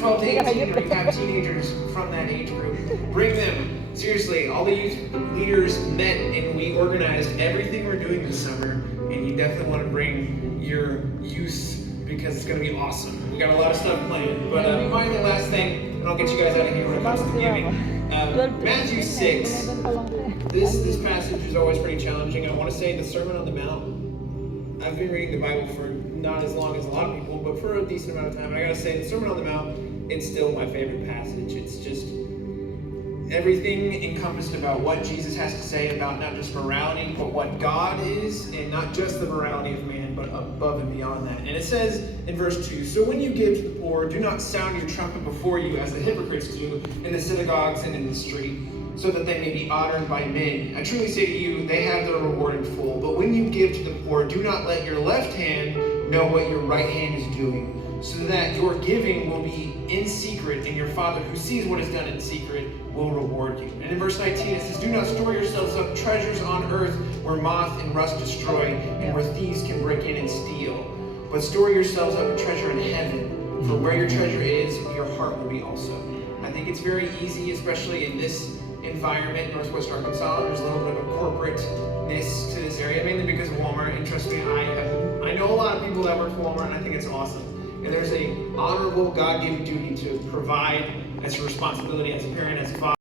12 to 18, or you have teenagers from that age group, bring them. Seriously, all the youth leaders met and we organized everything we're doing this summer, and you definitely want to bring your youth because it's going to be awesome. We got a lot of stuff planned. But finally, last thing, and I'll get you guys out of here when it comes to giving. Matthew 6. This passage is always pretty challenging. I want to say the Sermon on the Mount. I've been reading the Bible for not as long as a lot of people, but for a decent amount of time. And I gotta say, the Sermon on the Mount, it's still my favorite passage. It's just everything encompassed about what Jesus has to say about not just morality, but what God is, and not just the morality of man, but above and beyond that. And it says in verse 2, "So when you give to the poor, do not sound your trumpet before you, as the hypocrites do in the synagogues and in the street, so that they may be honored by men. I truly say to you, they have their reward in full. But when you give to the poor, do not let your left hand know what your right hand is doing, so that your giving will be in secret, and your Father who sees what is done in secret will reward you." And in verse 19 it says, "Do not store yourselves up treasures on earth where moth and rust destroy, and where thieves can break in and steal. But store yourselves up a treasure in heaven, for where your treasure is, your heart will be also." I think it's very easy, especially in this environment in Northwest Arkansas. There's a little bit of a corporateness to this area, mainly because of Walmart. And trust me, I know a lot of people that work for Walmart, and I think it's awesome. And there's a honorable God-given duty to provide. That's your responsibility as a parent, as a father.